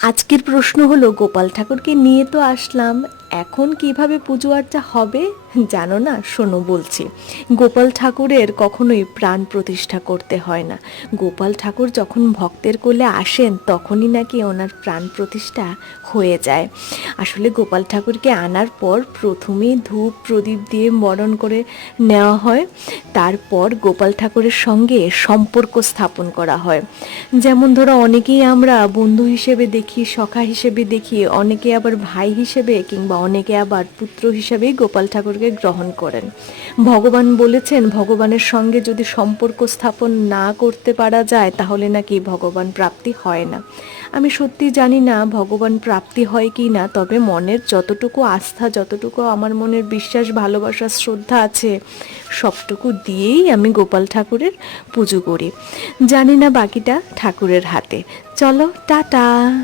আজকের প্রশ্ন হলো, গোপাল ঠাকুরকে নিয়ে তো আসলাম, এখন কিভাবে পুজো আর্চা হবে জানো না? শোনো বলছি। গোপাল ঠাকুরের কখনোই প্রাণ প্রতিষ্ঠা করতে হয় না। গোপাল ঠাকুর যখন ভক্তের কোলে আসেন তখনই নাকি ওনার প্রাণ প্রতিষ্ঠা হয়ে যায়। আসলে গোপাল ঠাকুরকে আনার পর প্রথমেই ধূপ প্রদীপ দিয়ে বরণ করে নেওয়া হয়। তারপর গোপাল ঠাকুরের সঙ্গে সম্পর্ক স্থাপন করা হয়। যেমন ধরো, অনেকেই আমরা বন্ধু হিসেবে দেখি, সখা হিসেবে দেখি, অনেকে আবার ভাই হিসেবে কিংবা অনেকে আবার পুত্র হিসেবেই গোপাল ঠাকুরকে গ্রহণ করেন। ভগবান বলেছেন, ভগবানের সঙ্গে যদি সম্পর্ক স্থাপন না করতে পারা যায় তাহলে নাকি ভগবান প্রাপ্তি হয় না। আমি সত্যি জানি না ভগবান প্রাপ্তি হয় কি না, তবে মনের যতটুকু আস্থা, যতটুকু আমার মনের বিশ্বাস, ভালোবাসা, শ্রদ্ধা আছে, সবটুকু দিয়েই আমি গোপাল ঠাকুরের পুজো করি। জানি না বাকিটা ঠাকুরের হাতে। চলো, টাটা।